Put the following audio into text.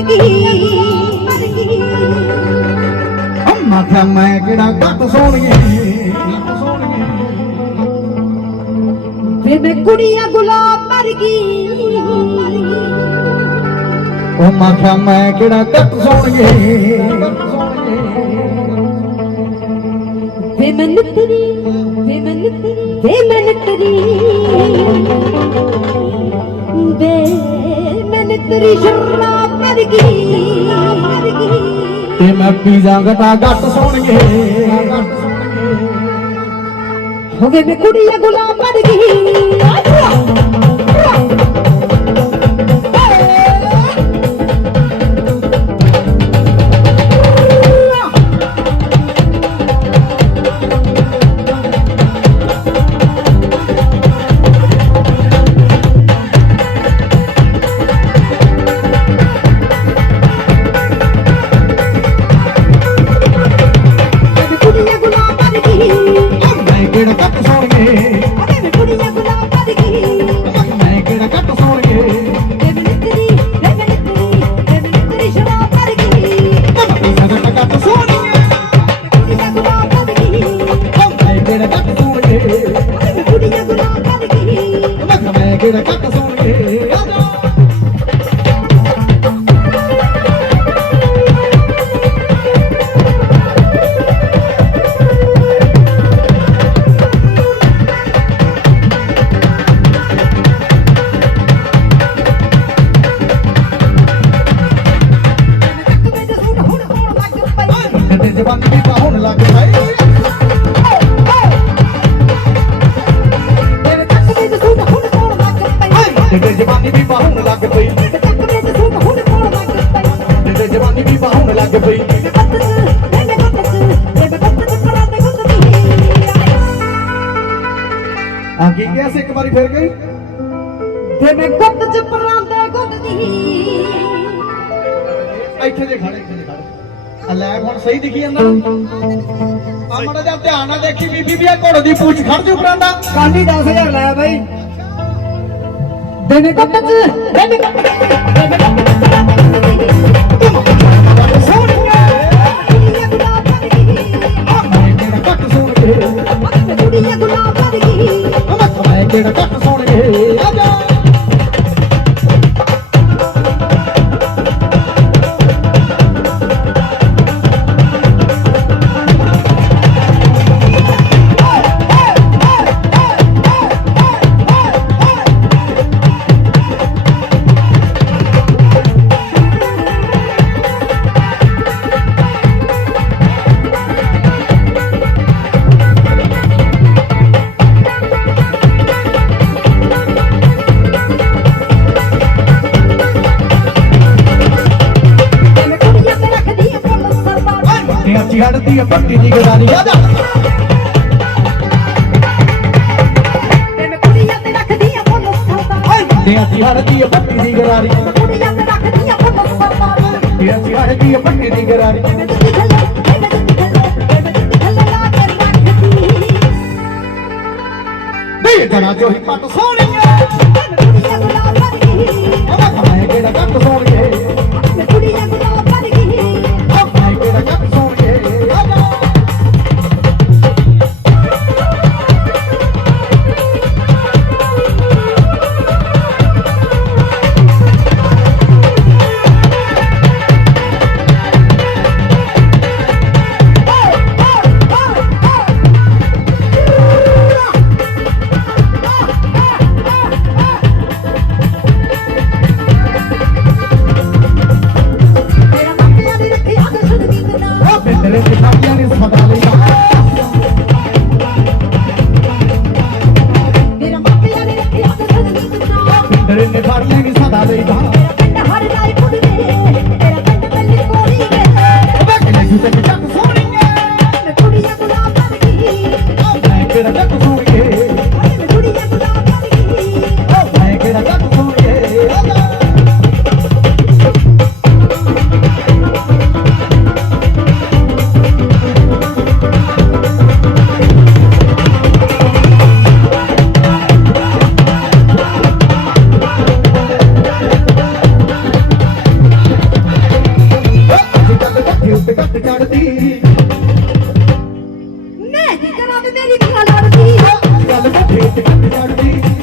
ਗਈ ਅੰਮਾ ਕਿਆ ਮੈਂ ਕਿਹੜਾ ਘੱਟ ਸੋਹਣੀਏ? ਵੇ ਮੈਂ ਕੁੜੀਆਂ ਗੁਲਾਬ ਮਰ ਗਈ ਉਹ ਮਾਖਿਆ ਮੈਂ ਕਿਹੜਾ ਘੱਟ ਸੋਹਣੀਏ? ਵੇ ਮੈਂ ਨਿਤਰੀ ਵੇ ਮੈਂ ਨਿਤਰੀ ਵੇ ਮੈਂ ਨਿਤਰੀ। ਵੇ ਮੈਂ ਨਿਤਰੀ ਗਈ ਤੇ ਮੈਂ ਪੀ ਜਾਂਗਦਾ ਘੱਟ ਸੋਹਣੀਏ ਹੋਵੇ ਮੈਂ ਕੁੜੀਆਂ ਗੁਲਾਮ ਮਰ ਕਿਹੜਾ ਘੱਟ ਸੋਹਣੀਏ ਕੁੜੀਆਂ ਗੁਲਾਮ ਮਰ ਗਈ ਮੈਂ ਕਿਹਾ ਮੈਂ ਕਿਹੜਾ ਘੱਟ ਸੋਹਣੀਏ ਜਵਾਨੀ ਵੀ ਤਾਂ ਲੱਗ ਪਈ। ਵੀ ਬਾਹਣ ਲੱਗ ਪਈ। ਤੇ ਜਵਾਨੀ ਵੀ ਬਾਹਣ ਲੱਗ ਪਈ। ਆ ਕੀ ਕਿਹਾ ਸੀ ਇੱਕ ਵਾਰੀ ਫਿਰ ਗਈ? ਤੇ ਮੈਂ ਗੁੱਤ ਚ ਪਰਾਂ ਤੇ ਗੁੱਤਦੀ ਇੱਥੇ ਜੇ ਖੜੇ ਇੱਥੇ ਜੇ ਖੜੇ। ਆ ਲੈ ਹੁਣ ਸਹੀ ਦਿਖੀ ਜਾਂਦਾ। ਆ ਮੜਾ ਜਾ ਧਿਆਨ ਨਾਲ ਦੇਖੀ ਬੀਬੀ ਵੀ ਆ ਘੋੜੇ ਦੀ ਪੂਛ ਖੜ ਜੂ ਪਰਾਂਦਾ। ਕਾਂਡੀ 10000 ਲਾਇਆ ਬਾਈ? ਤੇ ਮੈਂ ਗੁੱਤ ਚ ਤੇ ਮੈਂ ਗੁੱਤ ਚ ਤੇ ਮੈਂ ਗੁੱਤ ਚ ਸੋਹਣੀਆਂ ਕੁੜੀਆਂ ਗੁਲਾਬ ਮਰ ਗਈ ਮੈਂ ਕਿਹੜਾ ਦੀ ਗਦਾਰੀ ਆ ਜਾ ਤੇ ਮੈਂ ਕੁੜੀਆਂ ਤੇ ਰੱਖਦੀ ਆ ਫੁੱਲ ਸਰਦਾਰ ਤੇ ਅੱਛੀ ਹੜਦੀ ਆ ਪੱਟੀ ਦੀ ਗਦਾਰੀ ਕੁੜੀਆਂ ਤੇ ਰੱਖਦੀ ਆ ਸਰਦਾਰ ਦੀ ਰੱਖਦੀ। ਨਹੀਂ ਜਣਾ ਚੋਹੀ ਪੱਟ ਸੋਹਣੀਆਂ। ਕੁੜੀਆਂ ਮੈਂ ਕਿਹੜਾ ਘੱਟ ਸੋਹਣਗੇ please, Madali. ਕੱਟ ਤੇਰੀ ਗੱਲ ਕਰਦੀ ਗੱਲ ਮੈਂ ਫੇਟ ਕੱਟ ਕੱਢਦੀ